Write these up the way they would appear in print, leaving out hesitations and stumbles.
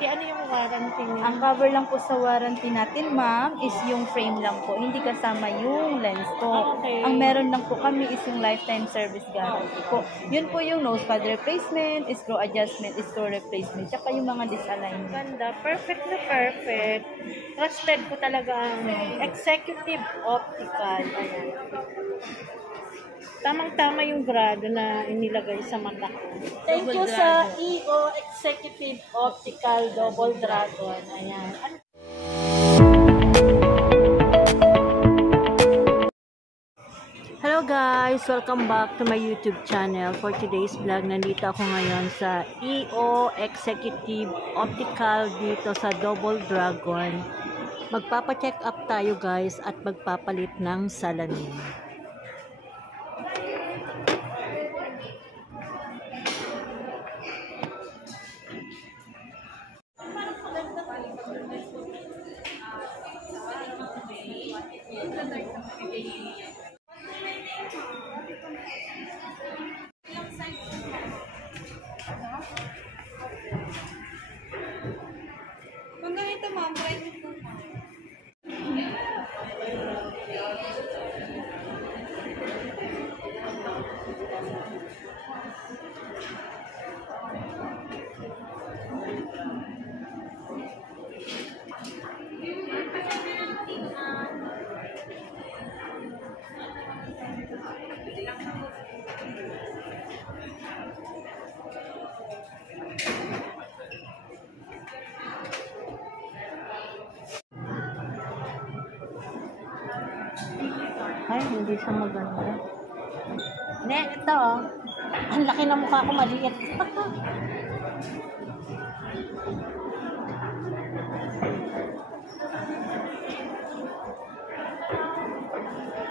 warranty. Ano yung warranty niya? Ang cover lang po sa warranty natin, ma'am, is yung frame lang po. Hindi kasama yung lens po. Okay. Ang meron lang po kami is yung lifetime service guarantee po. Yun po yung nose pad replacement, screw adjustment, screw replacement, tsaka yung mga disalignment. Ganda. Perfect na perfect. Trusted ko talaga ang Executive Optical. Ayan. Tamang-tama yung grado na inilagay sa mata ko. Thank you sa EO Executive Optical Double Dragon. Ayan. Hello guys! Welcome back to my YouTube channel. For today's vlog, nandito ako ngayon sa EO Executive Optical dito sa Double Dragon. Magpapa-check up tayo guys at magpapalit ng salamin. Hanggang ito, ma'am, private po. Ay, hindi siya maganda. Ne, ito oh. Ang laki ng mukha ko, maliit.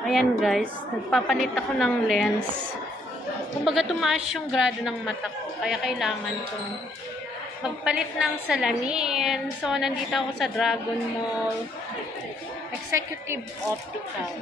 Ayan guys, nagpapalit ako ng lens. Kumbaga tumaas yung grado ng mata ko, kaya kailangan kong magpalit ng salamin. So, nandito ako sa Dragon Mall Executive Optical.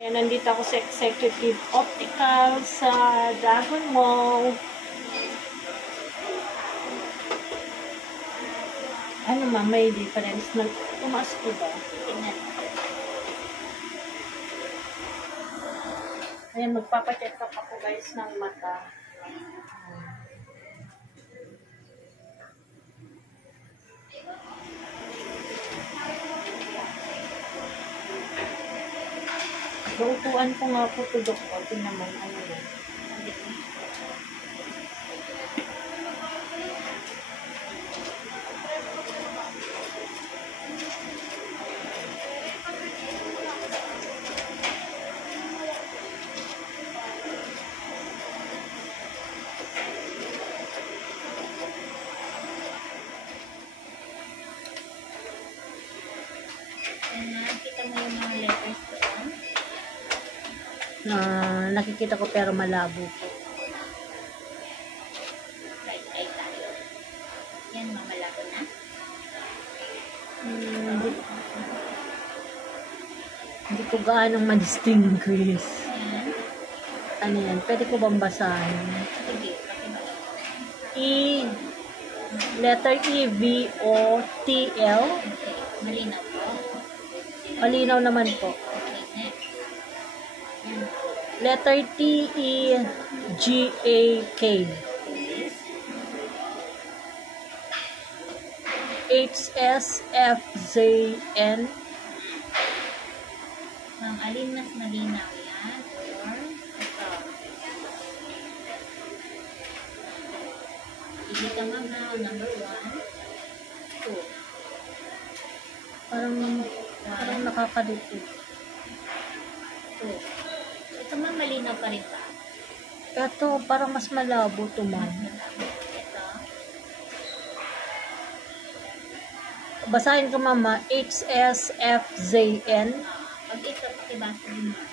Ayan, nandito ako sa Executive Optical sa Dragon Mall. Ano ma, may difference na tumaas ko ba? Tingnan. Ayan, magpapacheck up ako guys ng mata. Uupuan ko nga po ito, Doktor. Tingnan mo, ano yun. Nakikita mo yung mga letters doon. Nakikita ko pero malabo po. Right eye tayo. Yan, mamalabo na. Hindi ko gaanong ma-distinguish. Yan. Ano yan? Pwede ko bang basahin? Sige, pakibalik. Letter E, V, O, T, L. Okay, malinaw po. Malinaw naman po. Okay, next. Yan. Letter T, E, G, A, K. H, S, F, Z, N. Ma'am, alin mas malinaw yan? Hindi ka mama, number 1. 2. Parang nakakalito. 2. Ito ma'am, malinaw pa rin ba? Ito, parang mas malabo to, ma'am. Ito. Basahin ko, mama. HSFZN. Pag ito, pakibasa din mo.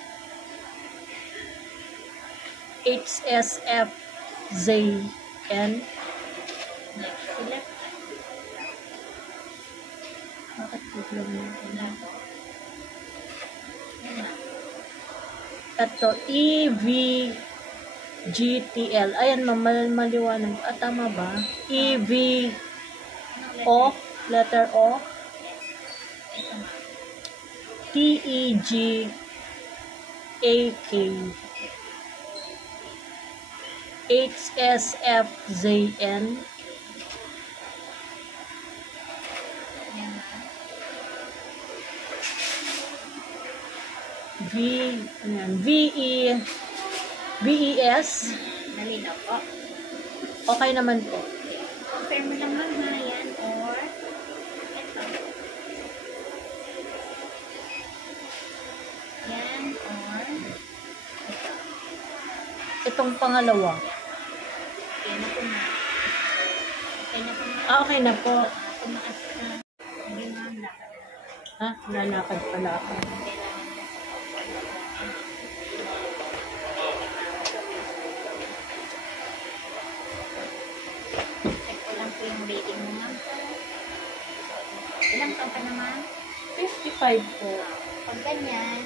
HSFZN. Next, select. Bakit biglang mo? Wala po. Yan na. Ito, EVGTL. Ayan, ma'am, maliwanag. Tama ba? EV O, letter O. Ito ma'am. TEGAK. HSFZN. Yan ma'am. VES. Malinaw po. Okay naman po. Compare mo lang ma'am ha, yan or ito. Yan or ito. Itong pangalawa. Okay na po na. Okay na po na. Okay na po. Tumaas na. Hindi ma'am na. Ha? Lalakad pala ako. Kailangan mo sa check ko lang po yung rating mo ma'am. Ilang taon ka naman? 55 po. Pag ganyan,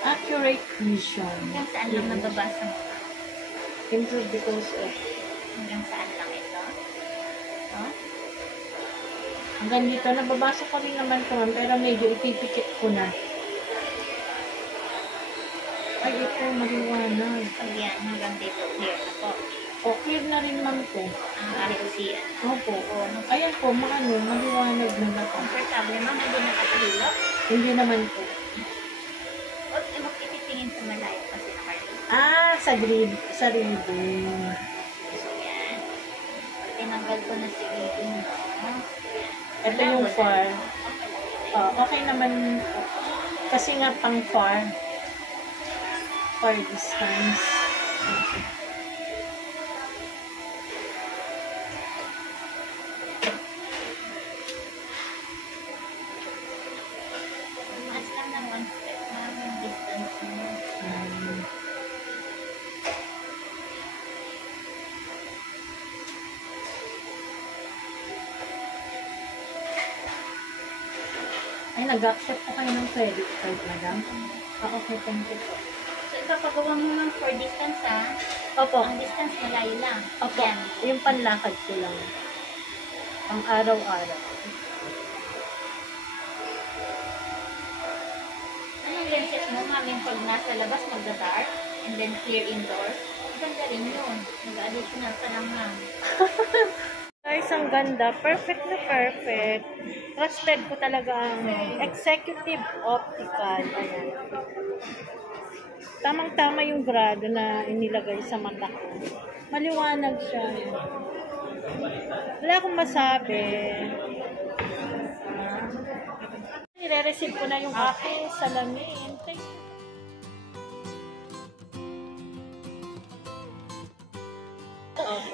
Accurate vision. hanggang saan lang nababasa mo? Improve because of. Hanggang saan lang ito? Oh? Hanggang dito, nababasa ko rin naman ko, ma'am, pero medyo ipipikit ko na. Ay, ito, maliwanag. Pag yan, hanggang dito, clear na po. Okay na rin, ma'am, to. Ang ROCN. Opo. Ayan po, maliwanag na ba? Comfortable ma'am, hindi nakapahilo. Hindi naman po. O, magtitingin sa malayo kasi nakarito. Ah, sa reading. So, yan. Pag tinanggal ko na si reading, no? Ito yung far. Okay naman po. Kasi nga pang far distance. Tumaas lang ng 1 step, ma'am, yung distance mo. Ay, nag-accept po kayo ng credit card, madam? Okay, thank you po. So, ipapagawa mo ma'am for distance, ha? Opo. Ang distance malayo lang. Opo. Yan. Yung panlakad ko lang. Pang araw-araw. Anong lenses mo, ma'am, yung pag nasa labas magda-dark and then clear indoor? Ganda rin yun. Nag-additional ka lang, ma'am. Guys, ang ganda. Perfect na perfect. Trusted ko talaga ang Executive Optical. Ayan. Tamang-tama yung grado na inilagay sa mata ko. Maliwanag siya. Wala akong masabi. I-receive ko na yung aking salamin. Thank you.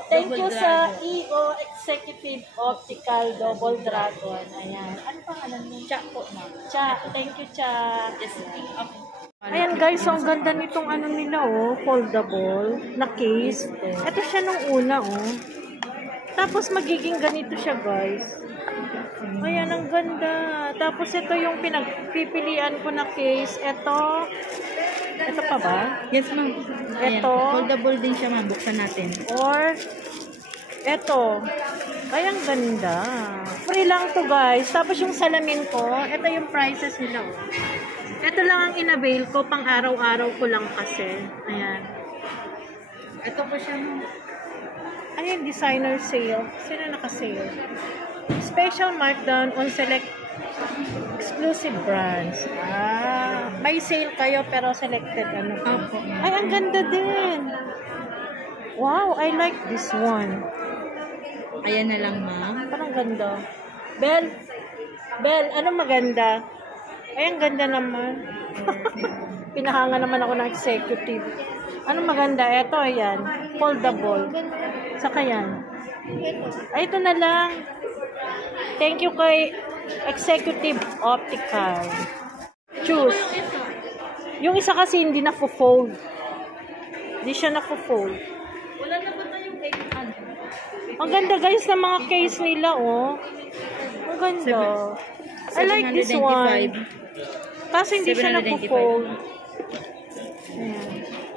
Thank you sa EO Executive Optical Double Dragon. Ayan. Ano pangalan mo? Cha po, ma'am. Cha. Thank you, Cha. Ayan guys, so ang ganda nitong ano nila, oh, foldable na case. Ito siya nung una, oh. Tapos magiging ganito siya, guys. Ayan, ang ganda. Tapos ito yung pinagpipilian ko na case. Ito pa ba? Yes, ma'am. Ito. Foldable din siya, ma'am. Buksan natin. Or, eto. Ay, ang ganda. Free lang to, guys. Tapos yung salamin ko, ito yung prices nila. Oh. Ito lang ang in-avail ko, pang araw-araw ko lang kasi. Ayan. Ito po siya. Ayan, designer sale. Sino naka-sale? Special markdown on select exclusive brands. May sale kayo pero selected ano. Opo. Ay, ang ganda din. Wow, I like this one. Ayan na lang, ma'am. Parang ganda. Bel, ano maganda? Ay, ang ganda naman. Pinahanga naman ako ng executive. Ano maganda? Ito, ayan. Foldable. Saka yan. Ay, ito na lang. Thank you kay Executive Optical. Choose. Yung isa kasi hindi na-fold. Hindi siya na-fold. Wala na ba tayong cake? Ang ganda guys ng mga case nila, oh. Ang ganda. I like this one. Kasi hindi siya na-fold. Ayan.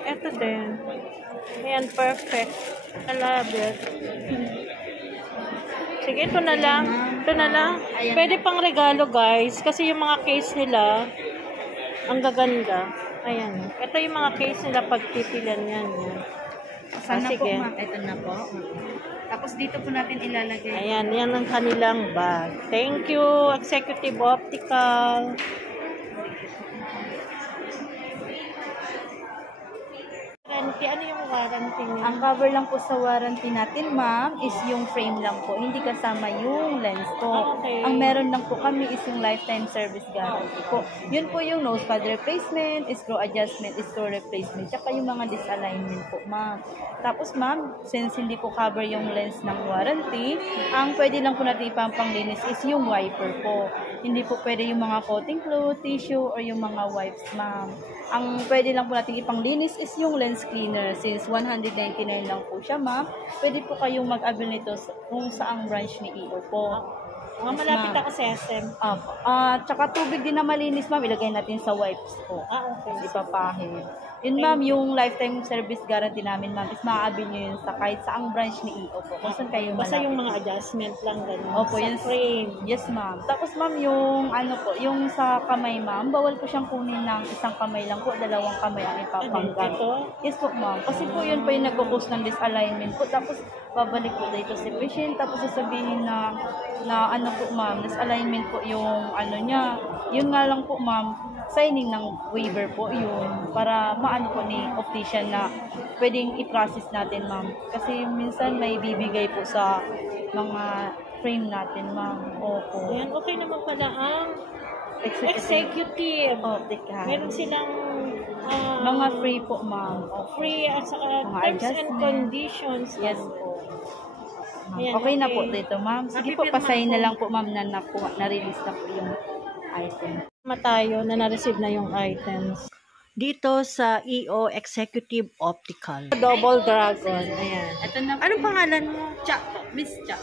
Ito din. Ayan, perfect. I love it. Sige, ito na lang. Ito na lang. Pwede pang regalo, guys. Kasi yung mga case nila, ang gaganda. Ayan. Ito yung mga case nila pagpipilan yan. Saan na po, sige. ma'am? Ito na po. Tapos dito po natin ilalagay. Ayan, yan ang kanilang bag. Thank you, Executive Optical. Warranty, ano yung warranty niya? Ang cover lang po sa warranty natin, ma'am, is yung frame lang po. Hindi kasama yung lens po. Okay. Ang meron lang po kami is yung lifetime service guarantee po. Yun po yung nose pad replacement, screw adjustment, screw replacement, tsaka yung mga disalignment po, ma'am. Tapos, ma'am, since hindi po cover yung lens ng warranty, ang pwede lang po natin ipampanglinis is yung wiper po. Hindi po pwede yung mga coating fluid, tissue, or yung mga wipes, ma'am. Ang pwede lang po natin ipanglinis is yung lens cleaner. Since 199 lang po siya, ma'am, pwede po kayong mag-avail nito kung saang branch ni EO po. Mga malapit ako sa SM. Tsaka tubig din na malinis, ma'am, ilagay natin sa wipes po. Okay. Ipapahid. Yun, ma'am, yung lifetime service guarantee namin, ma'am, is maaabin nyo yun sa kahit saang branch ni EO po. Kung saan kayo Basta malapit. yung mga adjustment lang ganun. Opo, sa yun. frame. Yes, ma'am. Tapos, ma'am, yung ano po, yung sa kamay, ma'am, bawal po siyang kunin ng isang kamay lang po, dalawang kamay ang ipapanggal. Ito? Yes po, ma'am. Kasi po yun po yung nagpo-cause ng disalignment po. Tapos, babalik po dito si patient. Tapos, sasabihin na ano po, ma'am, disalignment po yung ano niya. Yun nga lang po, ma'am, signing ng waiver po yun. Para maano po ni optician na pwedeng i-process natin, ma'am. Kasi minsan may bibigay po sa mga frame natin, ma'am. Opo. Ayan, okay naman pala ang Executive executive. Optical. Meron silang Mga free po, ma'am. free at saka Mga terms and adjustment. conditions. Yes po. Ayan, Okay na okay. po dito, ma'am. Sige po, Napipirma pasayin na po. lang po, ma'am, na na-release na po yung item. Tayo na na-receive na yung items. Dito sa EO Executive Optical. Double Dragon. Ayan. Ito na po. Anong pangalan mo? Cha po. Miss Cha.